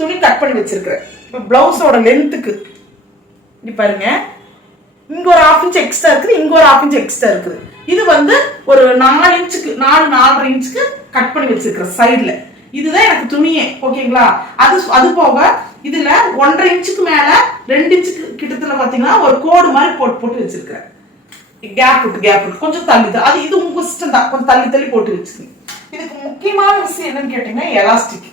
துணி கட் பண்ணி வச்சிருக்கிறேன். இப்போ பிளவுஸோட லென்த்துக்கு இப்படி பாருங்க, இங்க ஒரு 1/2 இன்ச் எக்ஸ்ட்ரா இருக்குது, இங்க ஒரு 1/2 இன்ச் எக்ஸ்ட்ரா இருக்குது. இது வந்து ஒரு 4 இன்ச்சுக்கு 4.5 இன்ச்சுக்கு கட் பண்ணி வச்சிருக்கிறேன் சைட்ல. இதுதான் எனக்கு துணியே. ஓகேங்களா? அது போக இதுல 1.5 இன்ச்சுக்கு மேல 2 இன்ச்சுக்கு கிட்டத்துல பாத்தீங்கன்னா ஒரு கோடு மாதிரி போட்டு வச்சிருக்கிறேன். கேப் விட்டு கொஞ்சம் தள்ளி தான். அது இது உங்க இஷ்டம் தான், கொஞ்சம் தள்ளி போட்டு வச்சுக்கோங்க. இதுக்கு முக்கியமான விஷயம் என்னன்னு கேட்டீங்கன்னா எலாஸ்டிக்.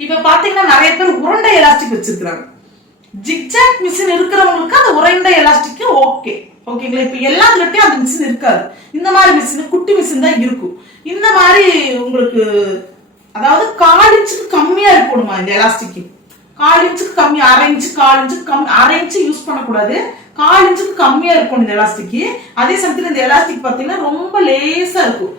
இப்ப பாத்தீங்கன்னா நிறைய பேர் உருண்டை எலாஸ்டிக் வச்சிருக்காங்க. ஜிக்ஜாக் மிஷின் இருக்கிறவங்களுக்கு அந்த உருண்டை எலாஸ்டிக் ஓகே. ஓகேங்களா? இப்ப எல்லாத்துக்கிட்டையும் அந்த மிஷின் இருக்காது. இந்த மாதிரி மிஷின் குட்டி மிஷின் தான் இருக்கும். இந்த மாதிரி உங்களுக்கு அதாவது 1/4 இன்ச்சுக்கு கம்மியா இருக்கணுமா இந்த எலாஸ்டிக். 1/4 இன்ச்சுக்கு கம்மி, 1/2 இன்ச்சு 1/4 இன்ச்சுக்கு கம்மி, 1/2 இன்ச்சு யூஸ் பண்ணக்கூடாது. 1/4 இன்ச்சுக்கு கம்மியா இருக்கும் இந்த எலாஸ்டிக். அதே சமயத்துல இந்த எலாஸ்டிக் பாத்தீங்கன்னா ரொம்ப லேசா இருக்கும்.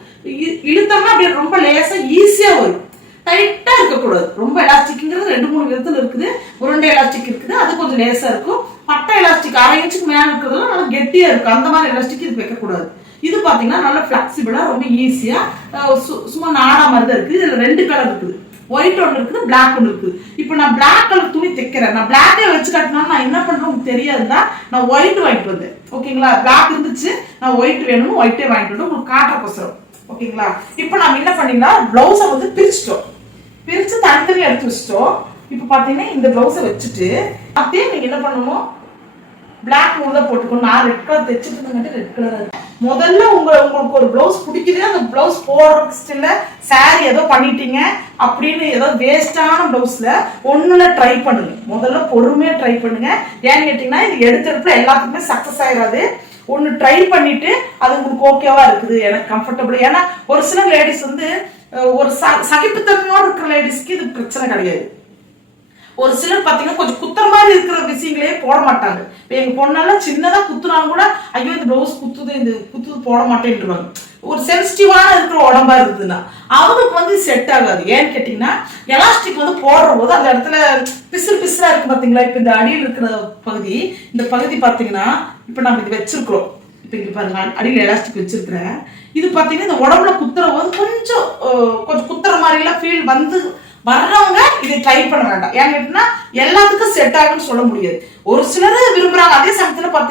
இழுத்தோம்னா அப்படியே ரொம்ப லேசா ஈஸியா வரும். டைட்டா இருக்கக்கூடாது. ரொம்ப எலாஸ்டிக்ங்கிறது 2-3 விதத்துல இருக்குது. உருண்டை எலாஸ்டிக் இருக்குது, அது கொஞ்சம் லேசா இருக்கும். பட்டை எலாஸ்டிக் 1/2 இன்ச்சுக்கு மேல இருக்கிறதுலாம் நல்லா கெட்டியா இருக்கும். அந்த மாதிரி எலாஸ்டிக் இது வைக்கக்கூடாது. இது பாத்தீங்கன்னா நல்லா பிளெக்சிபிளா ரொம்ப ஈஸியா சும்மா நாடா மாதிரி தான் இருக்கு. இதுல 2 கலர் இருக்குது. ஒயிட் ஒன்று இருக்குது, பிளாக் ஒன்று இருக்குது. இப்போ நான் பிளாக் கலர் துணி தைக்கிறேன். நான் பிளாக்கே வச்சு கட்டினா நான் என்ன பண்றேன் தெரியாதுதான். நான் ஒயிட் வாங்கிட்டு வந்தேன். ஓகேங்களா? பிளாக் இருந்துச்சு, நான் ஒயிட் வேணும், ஒயிட்டே வாங்கிட்டு வந்து உங்களுக்கு காட்டுறக்கோசரம். ஓகேங்களா? இப்போ நம்ம என்ன பண்ணிடலாம், பிளவுஸை வந்து பிரிச்சுட்டோம். பிரிச்சு தனித்தனி எடுத்து வச்சுட்டோம். இப்போ பாத்தீங்கன்னா இந்த பிளவுஸை வச்சுட்டு அப்படியே நீங்க என்ன பண்ணணும், பிளாக் நூல் தான் போட்டுக்கணும். நான் ரெட் கலர் தைச்சிட்டு ரெட் கலர். முதல்ல உங்களுக்கு ஒரு பிளவுஸ் பிடிக்குது, அந்த பிளவுஸ் போடுறதுக்கு ஸ்டில்ல சாரி ஏதோ பண்ணிட்டீங்க அப்படின்னு ஏதோ வேஸ்டான பிளவுஸ்ல ஒண்ணுல ட்ரை பண்ணுங்க. முதல்ல பொறுமையா ட்ரை பண்ணுங்க. ஏன்னு கேட்டீங்கன்னா இது எடுத்தெடுப்புல எல்லாத்துக்குமே சக்சஸ் ஆயிடாது. ஒன்னு ட்ரை பண்ணிட்டு அது உங்களுக்கு ஓகேவா இருக்குது, எனக்கு கம்ஃபர்டபுள். ஏன்னா ஒரு சில லேடிஸ் வந்து ஒரு சகிப்புத்தன்மையோடு இருக்கிற லேடிஸ்க்கு இது பிரச்சனை கிடையாது. ஒரு சிலர் பாத்தீங்கன்னா கொஞ்சம் குத்துற மாதிரி இருக்கிற விஷயங்களே போட மாட்டாங்க. இப்ப எங்க பொண்ணெல்லாம் சின்னதா குத்துறாங்க கூட, ஐயோ இந்த பிளவுஸ் குத்துது, இந்த குத்துது போட மாட்டேன்றாங்க. ஒரு சென்சிட்டிவான இருக்கிற உடம்பா இருக்குதுன்னா அவங்களுக்கு வந்து செட் ஆகாது. ஏன்னு கேட்டீங்கன்னா எலாஸ்டிக் வந்து போடுற போது அந்த இடத்துல பிசுறா இருக்கு பாத்தீங்களா. இப்ப இந்த அடியில் இருக்கிற பகுதி, இந்த பகுதி பாத்தீங்கன்னா இப்ப நம்ம இது வச்சிருக்கிறோம். இப்ப இங்க பாருங்க, அடியில் எலாஸ்டிக் வச்சிருக்கிறேன். இது பாத்தீங்கன்னா இந்த உடம்புல குத்துற போது கொஞ்சம் குத்துற மாதிரி எல்லாம் ஃபீல் வந்து வர்றவங்க இதை ட்ரை பண்ண வேண்டாம். ஏன்னு கேட்டீங்கன்னா எல்லாத்துக்கும் செட் ஆகுன்னு சொல்ல முடியாது. ஒரு சிலர் விரும்புறாங்க. அதே சமயத்துல பாத்தீங்கன்னா